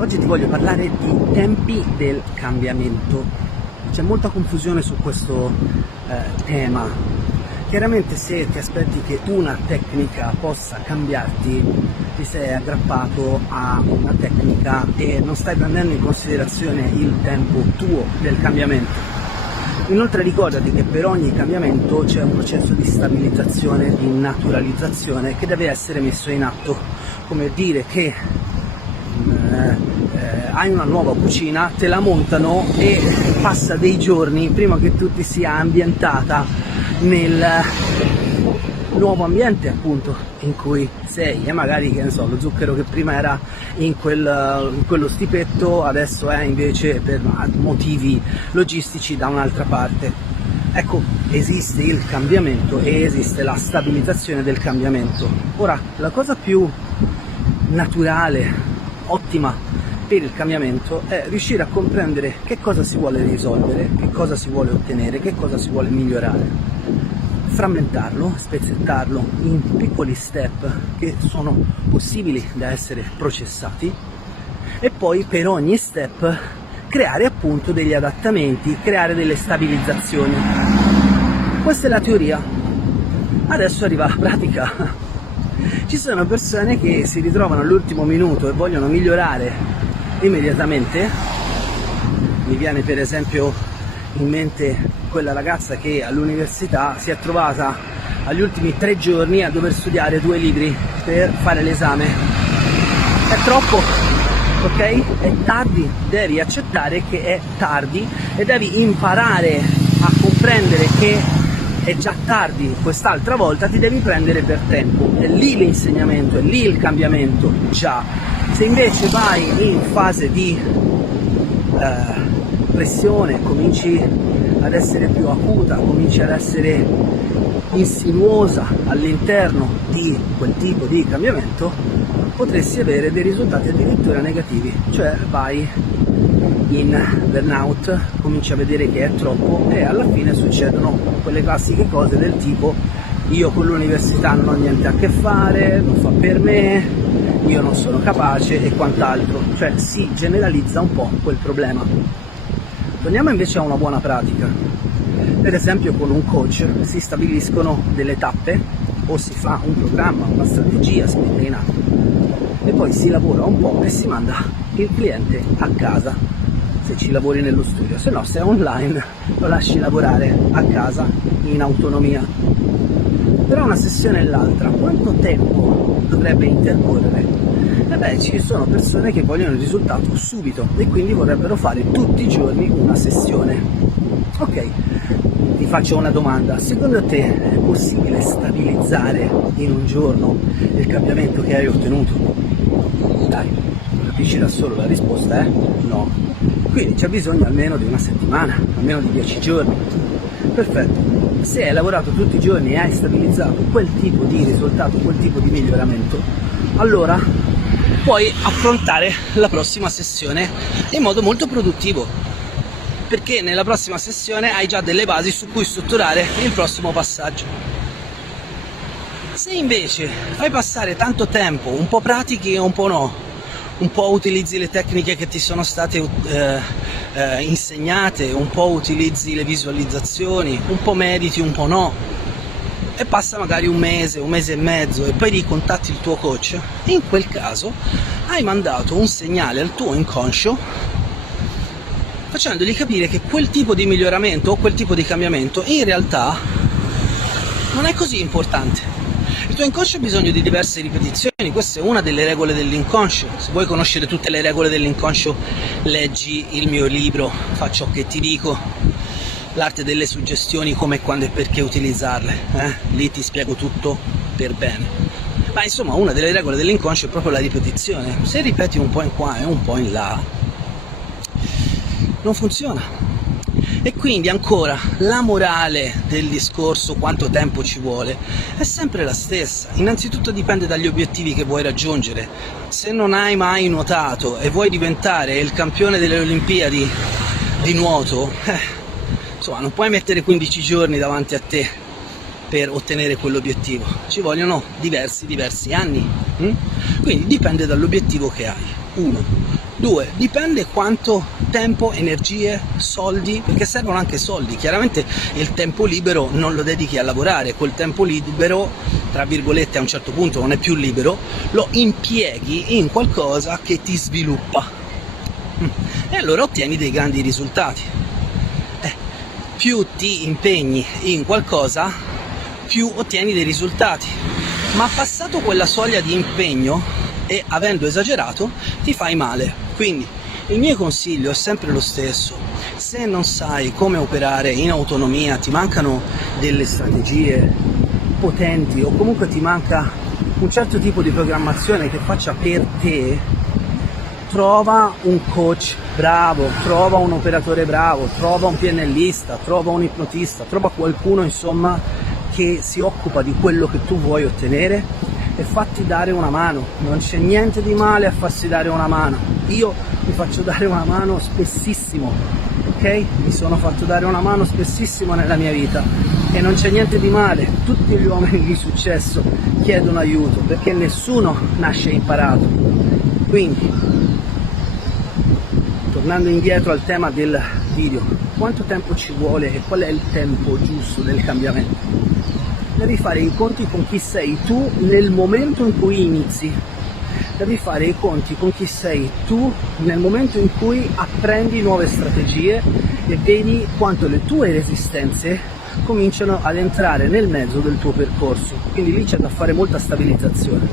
Oggi ti voglio parlare di tempi del cambiamento. C'è molta confusione su questo tema. Chiaramente se ti aspetti che una tecnica possa cambiarti, ti sei aggrappato a una tecnica e non stai prendendo in considerazione il tempo tuo del cambiamento. Inoltre ricordati che per ogni cambiamento c'è un processo di stabilizzazione, di naturalizzazione che deve essere messo in atto, come dire che hai una nuova cucina, te la montano e passa dei giorni prima che tu ti sia ambientata nel nuovo ambiente appunto in cui sei, e magari, che ne so, lo zucchero che prima era in quello stipetto adesso è invece per motivi logistici da un'altra parte. Ecco, esiste il cambiamento e esiste la stabilizzazione del cambiamento. Ora, la cosa più naturale, ottima per il cambiamento è riuscire a comprendere che cosa si vuole risolvere, che cosa si vuole ottenere, che cosa si vuole migliorare, frammentarlo, spezzettarlo in piccoli step che sono possibili da essere processati e poi per ogni step creare appunto degli adattamenti, creare delle stabilizzazioni. Questa è la teoria. Adesso arriva la pratica. Ci sono persone che si ritrovano all'ultimo minuto e vogliono migliorare immediatamente. Mi viene per esempio in mente quella ragazza che all'università si è trovata agli ultimi 3 giorni a dover studiare 2 libri per fare l'esame. È troppo, ok? È tardi, devi accettare che è tardi e devi imparare a comprendere che è già tardi, quest'altra volta ti devi prendere per tempo, è lì l'insegnamento, è lì il cambiamento già. Se invece vai in fase di pressione, cominci ad essere più acuta, cominci ad essere insinuosa all'interno di quel tipo di cambiamento, potresti avere dei risultati addirittura negativi, cioè vai in burnout, cominci a vedere che è troppo e alla fine succedono quelle classiche cose del tipo: io con l'università non ho niente a che fare, non fa per me, io non sono capace e quant'altro, cioè si generalizza un po' quel problema. Torniamo invece a una buona pratica. Per esempio con un coach si stabiliscono delle tappe o si fa un programma, una strategia scritta in atto e poi si lavora un po' e si manda il cliente a casa, se ci lavori nello studio, se no, se è online lo lasci lavorare a casa in autonomia. Tra una sessione e l'altra quanto tempo dovrebbe intercorrere? Ci sono persone che vogliono il risultato subito e quindi vorrebbero fare tutti i giorni una sessione. Ok, ti faccio una domanda: secondo te è possibile stabilizzare in un giorno il cambiamento che hai ottenuto? Dai, capisci da solo la risposta è no. Quindi c'è bisogno almeno di una settimana, almeno di 10 giorni. Perfetto. Se hai lavorato tutti i giorni e hai stabilizzato quel tipo di risultato, quel tipo di miglioramento, allora puoi affrontare la prossima sessione in modo molto produttivo, perché nella prossima sessione hai già delle basi su cui strutturare il prossimo passaggio. Se invece fai passare tanto tempo, un po' pratichi e un po' no, un po' utilizzi le tecniche che ti sono state insegnate, un po' utilizzi le visualizzazioni, un po' mediti, un po' no, e passa magari un mese e mezzo e poi ricontatti il tuo coach, in quel caso hai mandato un segnale al tuo inconscio facendogli capire che quel tipo di miglioramento o quel tipo di cambiamento in realtà non è così importante. Il tuo inconscio ha bisogno di diverse ripetizioni, questa è una delle regole dell'inconscio. Se vuoi conoscere tutte le regole dell'inconscio, leggi il mio libro Fa ciò che ti dico, l'arte delle suggestioni, come, quando e perché utilizzarle. Lì ti spiego tutto per bene. Ma insomma, una delle regole dell'inconscio è proprio la ripetizione. Se ripeti un po' in qua e un po' in là, non funziona. E quindi ancora la morale del discorso quanto tempo ci vuole è sempre la stessa. Innanzitutto dipende dagli obiettivi che vuoi raggiungere. Se non hai mai nuotato e vuoi diventare il campione delle Olimpiadi di nuoto, insomma non puoi mettere 15 giorni davanti a te per ottenere quell'obiettivo, ci vogliono diversi anni. Quindi dipende dall'obiettivo che hai. 1. 2. Dipende quanto tempo, energie, soldi, perché servono anche soldi. Chiaramente il tempo libero non lo dedichi a lavorare, quel tempo libero, tra virgolette, a un certo punto non è più libero, lo impieghi in qualcosa che ti sviluppa. E allora ottieni dei grandi risultati. Più ti impegni in qualcosa, più ottieni dei risultati. Ma passato quella soglia di impegno e avendo esagerato, ti fai male. Quindi il mio consiglio è sempre lo stesso: se non sai come operare in autonomia, ti mancano delle strategie potenti o comunque ti manca un certo tipo di programmazione che faccia per te, trova un coach bravo, trova un operatore bravo, trova un PNLista, trova un ipnotista, trova qualcuno insomma che si occupa di quello che tu vuoi ottenere e fatti dare una mano. Non c'è niente di male a farsi dare una mano. Io mi faccio dare una mano spessissimo, ok? Mi sono fatto dare una mano spessissimo nella mia vita e non c'è niente di male. Tutti gli uomini di successo chiedono aiuto perché nessuno nasce imparato. Quindi, tornando indietro al tema del video, quanto tempo ci vuole e qual è il tempo giusto del cambiamento? Devi fare i conti con chi sei tu nel momento in cui inizi, devi fare i conti con chi sei tu nel momento in cui apprendi nuove strategie e vedi quanto le tue resistenze cominciano ad entrare nel mezzo del tuo percorso, quindi lì c'è da fare molta stabilizzazione.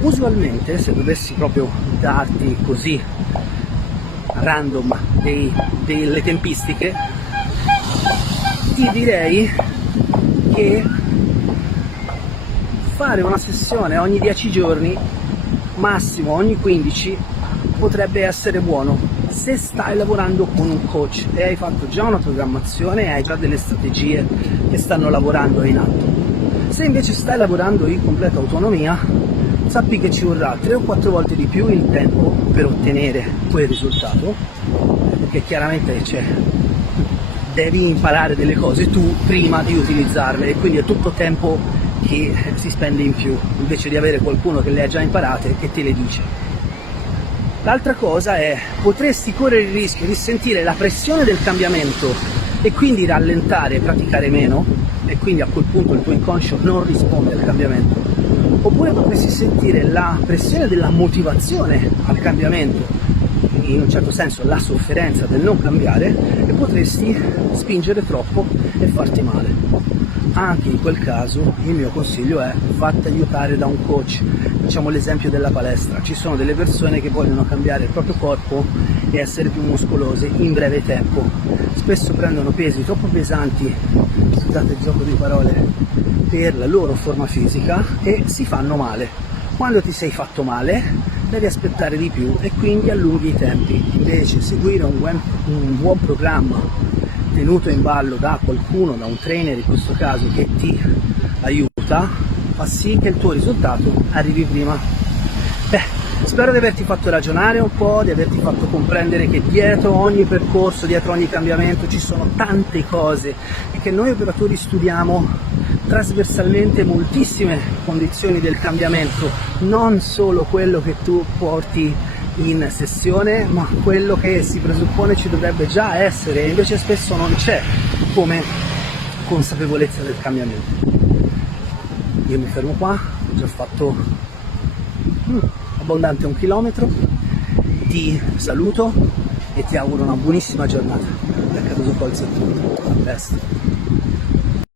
Usualmente, se dovessi proprio darti così random delle tempistiche, ti direi che fare una sessione ogni 10 giorni, massimo ogni 15, potrebbe essere buono se stai lavorando con un coach e hai fatto già una programmazione e hai già delle strategie che stanno lavorando in atto. Se invece stai lavorando in completa autonomia, sappi che ci vorrà 3 o 4 volte di più il tempo per ottenere quel risultato, perché chiaramente devi imparare delle cose tu prima di utilizzarle e quindi è tutto tempo che si spende in più invece di avere qualcuno che le ha già imparate e che te le dice. L'altra cosa è: potresti correre il rischio di sentire la pressione del cambiamento e quindi rallentare e praticare meno, e quindi a quel punto il tuo inconscio non risponde al cambiamento, oppure potresti sentire la pressione della motivazione al cambiamento, in un certo senso la sofferenza del non cambiare, e potresti spingere troppo e farti male. Anche in quel caso il mio consiglio è: fatti aiutare da un coach. Facciamo l'esempio della palestra: ci sono delle persone che vogliono cambiare il proprio corpo e essere più muscolose in breve tempo, spesso prendono pesi troppo pesanti, scusate il gioco di parole, per la loro forma fisica e si fanno male. Quando ti sei fatto male devi aspettare di più e quindi allunghi i tempi. Invece seguire un buon programma tenuto in ballo da qualcuno, da un trainer in questo caso, che ti aiuta, fa sì che il tuo risultato arrivi prima. Spero di averti fatto ragionare un po', di averti fatto comprendere che dietro ogni percorso, dietro ogni cambiamento ci sono tante cose e che noi operatori studiamo trasversalmente moltissime condizioni del cambiamento, non solo quello che tu porti in sessione, ma quello che si presuppone ci dovrebbe già essere e invece spesso non c'è come consapevolezza del cambiamento. Io mi fermo qua, ho già fatto abbondante 1 chilometro, ti saluto e ti auguro una buonissima giornata. Da Caruso Call Center. A presto.